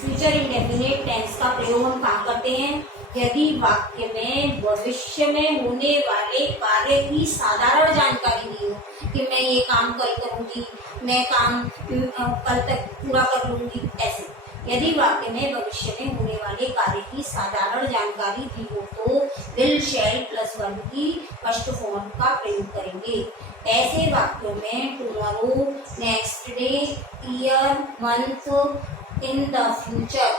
Future indefinite tense का प्रयोग हम कहाँ करते हैं? यदि वाक्य में भविष्य में होने वाले कार्य की साधारण जानकारी दी हो कि मैं ये काम कल करूंगी, मैं काम कल तक पूरा कर लूंगी, ऐसे यदि वाक्य में भविष्य में होने वाले कार्य की साधारण जानकारी दी हो तो विल, शैल प्लस वर्ब की फर्स्ट फॉर्म का प्रयोग करेंगे। ऐसे वाक्यों में tomorrow, next day, year, month, in the future,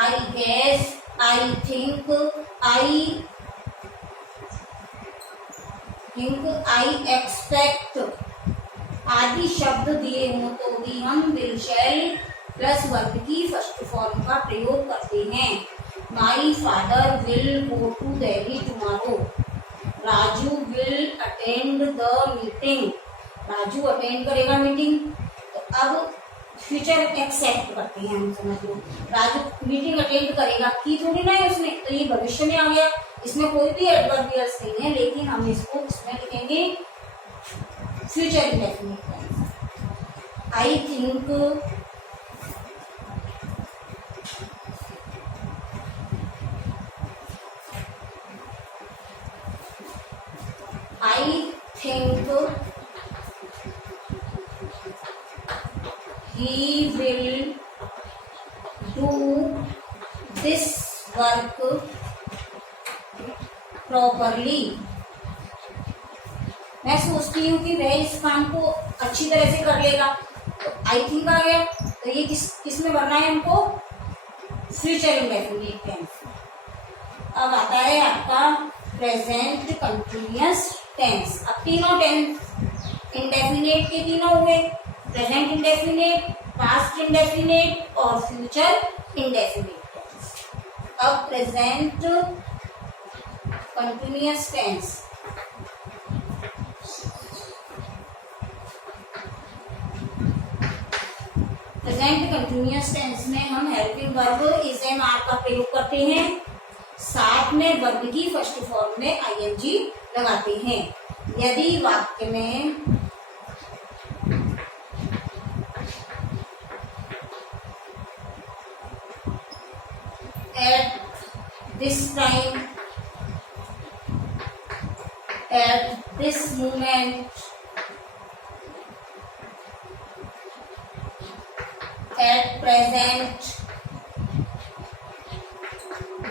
I guess, I think, I expect आदि शब्द दिए हों तो भी हम विल, शैल प्लस वर्ब की फर्स्ट फॉर्म का प्रयोग करते हैं। My father will go to Delhi tomorrow, Raju will attend the meeting, Raju attend करेगा मीटिंग। तो अब फ्यूचर एक्सेप्ट करते हैं हम, समझ लो राजू मीटिंग अटेंड करेगा, की थोड़ी ना है उसमें, तो ये भविष्य में आ गया, इसमें कोई भी एडवर्बियल्स नहीं है, लेकिन हम इसको इसमें लिखेंगे future indefinite tense. I think, he will do this work properly। मैं सोचती हूँ कि वह इस काम को अच्छी तरह से कर लेगा, तो आई थिंक आ गया, तो ये किस में भरना है हमको? Future indefinite tense. अब आता है आपका प्रेजेंट कंटिन्यूअस टेंस। अब तीनों टेंस इंडेफिनिट के तीनों हुए, प्रेजेंट इंडेफिनिट, पास्ट इंडेफिनिट और फ्यूचर इंडेफिनिट टेंस। अब present continuous tense. Present continuous tense में हम helping verb is am are का प्रयोग करते हैं, साथ में वर्ब की फर्स्ट फॉर्म में आईएनजी लगाते हैं। यदि वाक्य में at this time, at this moment, at present,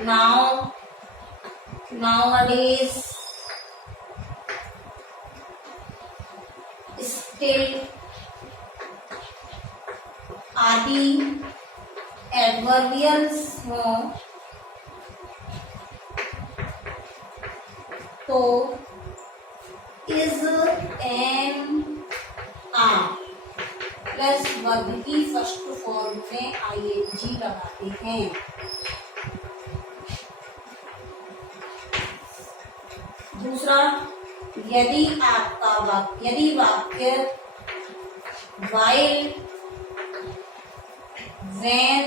now, nowadays, still आदि एडवर्बियल्स हों तो is, am, are plus verb की फर्स्ट फॉर्म में आईएनजी लगाते हैं। दूसरा, यदि वाक्य while, when,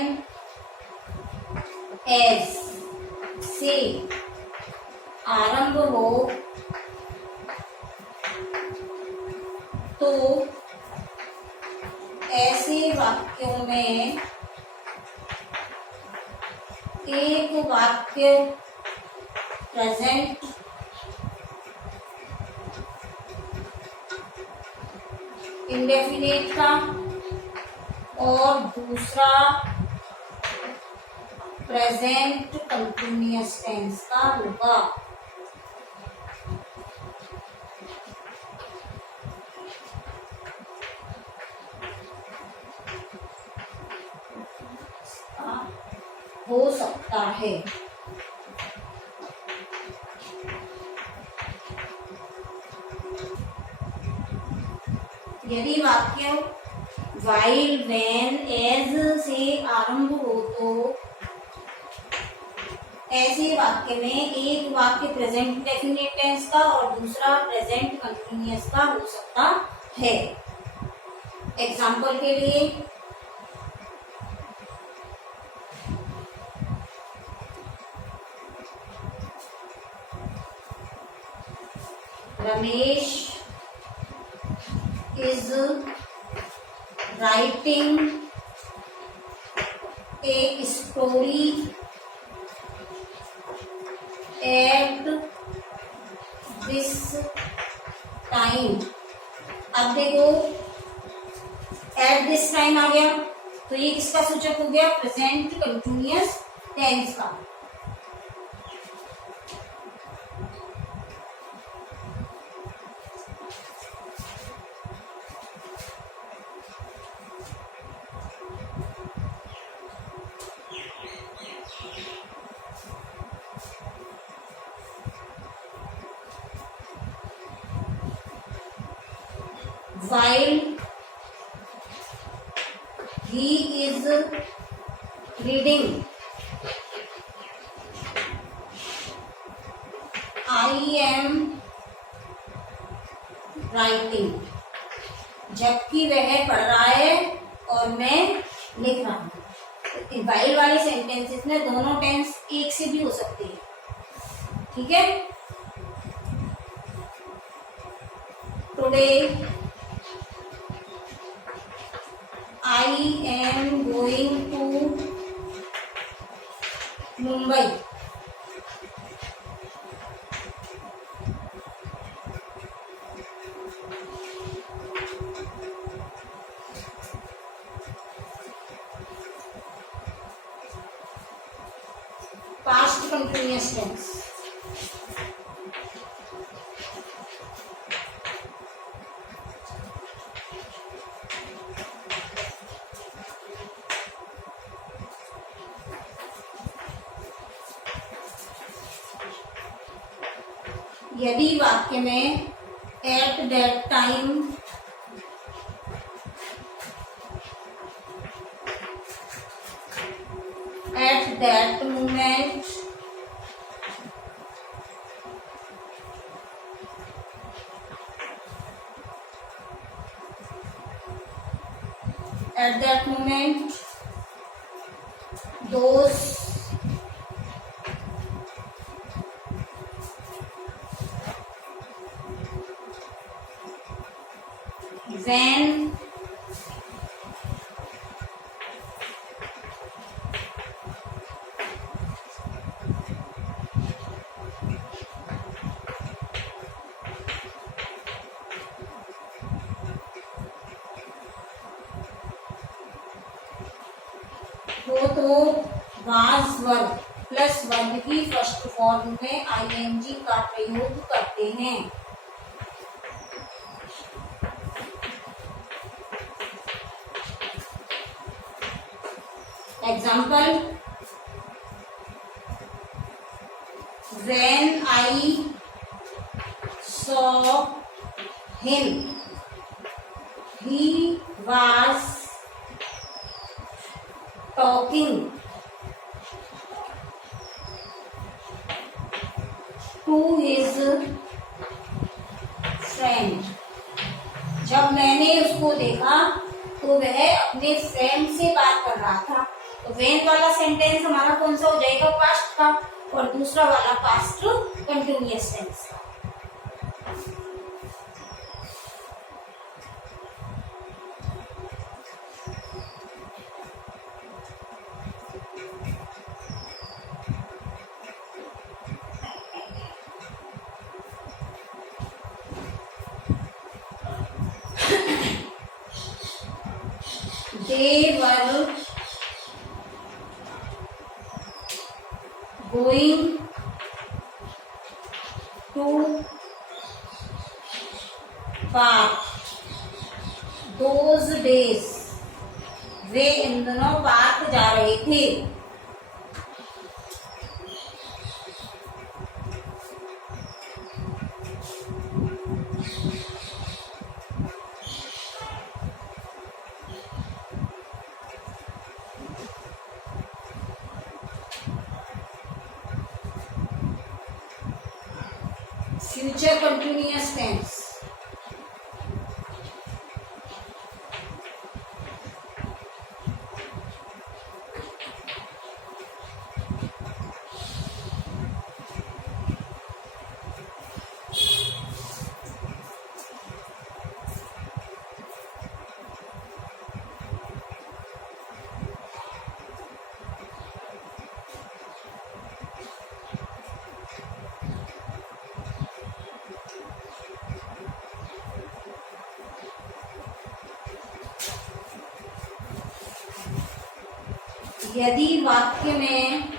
as से आरंभ हो तो ऐसे वाक्यों में एक वाक्य प्रेजेंट इंडेफिनिट का और दूसरा प्रेजेंट कंटिन्यूअस टेंस का होगा। हो सकता है। यदि वाक्य while, when, as से आरंभ हो तो ऐसे वाक्य में एक वाक्य प्रेजेंट इंडेफिनिट टेंस का और दूसरा प्रेजेंट कंटिन्यूअस का हो सकता है। एग्जाम्पल के लिए Ramesh is writing a story at this time. अब देखो एट दिस टाइम आ गया, तो ये किसका सूचक हो गया? प्रेजेंट कंटिन्यूअस टेंस का। While he is reading, I am writing। जबकि वह पढ़ रहा है और मैं लिख रहा हूं। वाइल वाले सेंटेंसेस में दोनों टेंस एक से भी हो सकते हैं, ठीक है। Today I am going to Mumbai। Past continuous tense। यदि वाक्य में at that time, at that moment, at that moment, दोस, when, हो तो वाज वर्ब प्लस वर्ब की फर्स्ट फॉर्म में आईएनजी का प्रयोग करते हैं। Example, when I saw him, he was talking to his friend। जब मैंने उसको देखा तो वह अपने फ्रेंड से बात कर रहा था। तो वेन वाला सेंटेंस हमारा कौन सा हो जाएगा? पास्ट का, और दूसरा वाला पास्ट कंटिन्यूअस टेंस का। They were going to park those days। वे इन दिनों पार्क जा रहे थे। Future continuous tense. यदि वाक्य में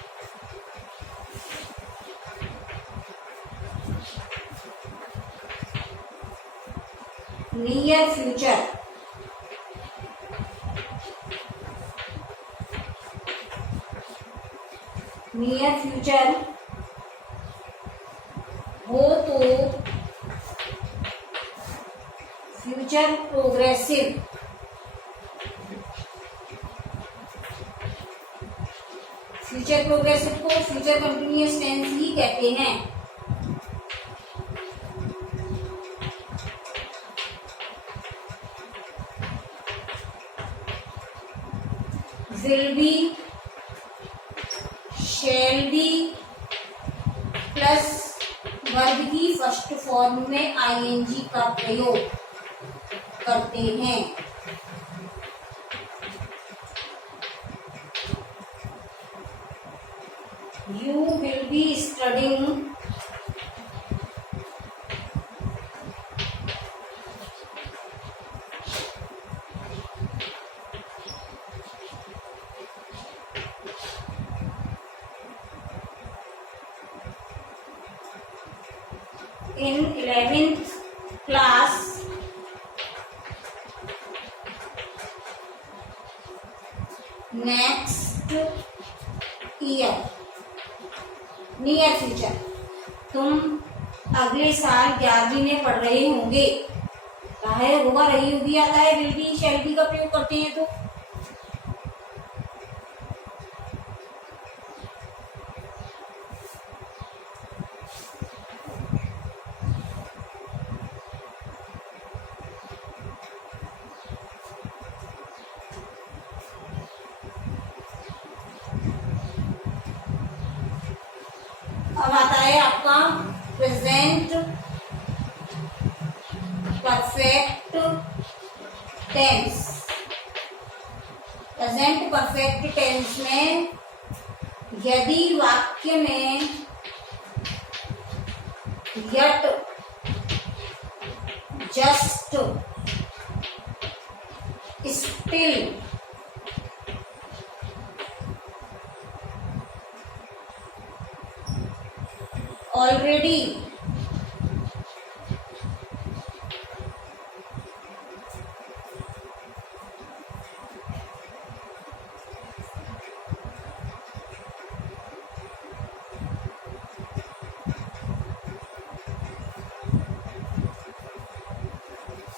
नियर फ्यूचर हो तो फ्यूचर प्रोग्रेसिव को फ्यूचर कंटिन्यूअस टेंस ही कहते हैं। Will be, shall be plus verb की फर्स्ट फॉर्म में आईएनजी का प्रयोग करते हैं। You will be studying in 11th class next year। Near future, तुम अगले साल 11वीं में पढ़ रहे होंगे। है होगा, रही होगी आता है, विल बी शैल बी का प्रयोग करते हैं तो अब आता है आपका present perfect tense. Present perfect tense में यदि वाक्य में yet, just, still, already,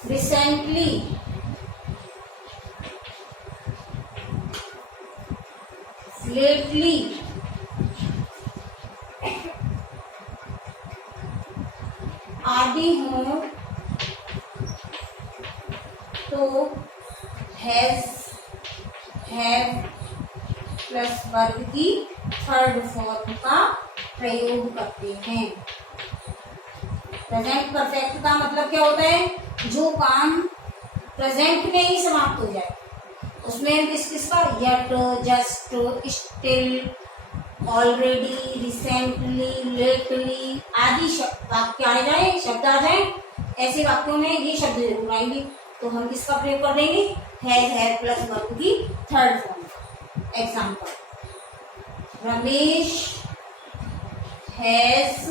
recently, lately, आदि हो तो हैज, हैव प्लस वर्ब की थर्ड फॉर्म का प्रयोग करते हैं। प्रेजेंट परफेक्ट का मतलब क्या होता है? जो काम प्रेजेंट में ही समाप्त हो जाए, उसमें किस किसका, yet, just, still, already, recently, lately आदि वाक्य आ जाए, शब्द आ जाए, ऐसे वाक्यों में ये शब्द जरूर आएंगे। तो हम किसका प्रयोग कर देंगे? हैज, हैव प्लस वर्ब की third form. Example, Ramesh has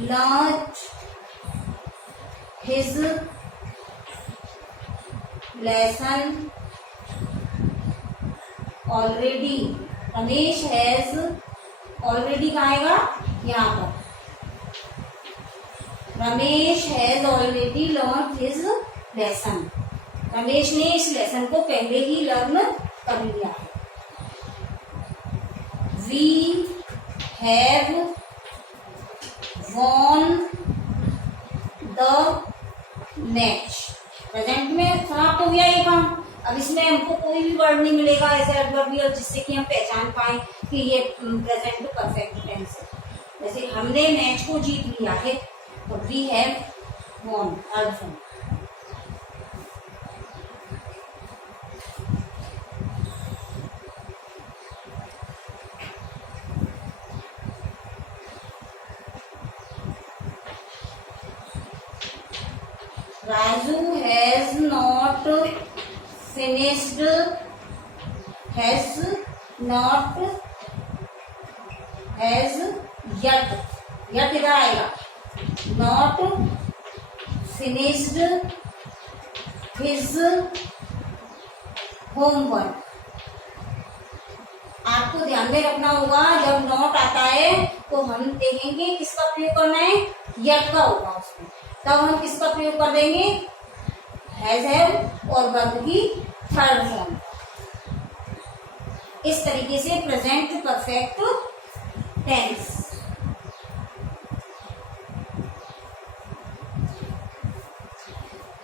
learned his lesson already. Ramesh has already कहाँ आएगा? यहाँ पर। Ramesh has already learn his lesson. Ramesh ने इस लेसन को पहले ही लर्न कर लिया है। We have won the match. Present में समाप्त हो गया ये काम। अब इसमें हमको कोई भी वर्ड नहीं मिलेगा ऐसे एडवर्बियल जिससे कि हम पहचान पाए कि ये प्रेजेंट परफेक्ट टेंस है। जैसे हमने मैच को जीत लिया है तो we have won, third form. Raju has not finished has not, has yet, yet इधर आएगा, नॉट फिनिश्ड हिज होमवर्क। आपको ध्यान में रखना होगा जब नॉट आता है तो हम देखेंगे किसका प्रयोग करना है, यट का होगा उसमें, तब हम किसका प्रयोग कर देंगे, हैज हैव और वर्ब की थर्ड फॉर्म। इस तरीके से present perfect tense.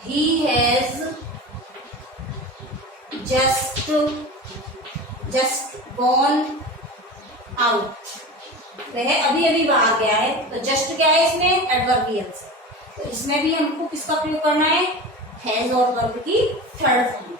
He has just gone out। वह अभी अभी बाहर गया है, तो जस्ट क्या है इसमें, एडवर्बियल से, तो इसमें भी हमको किसका प्रयोग करना है, हैज और वर्ब की थर्ड फॉर्म।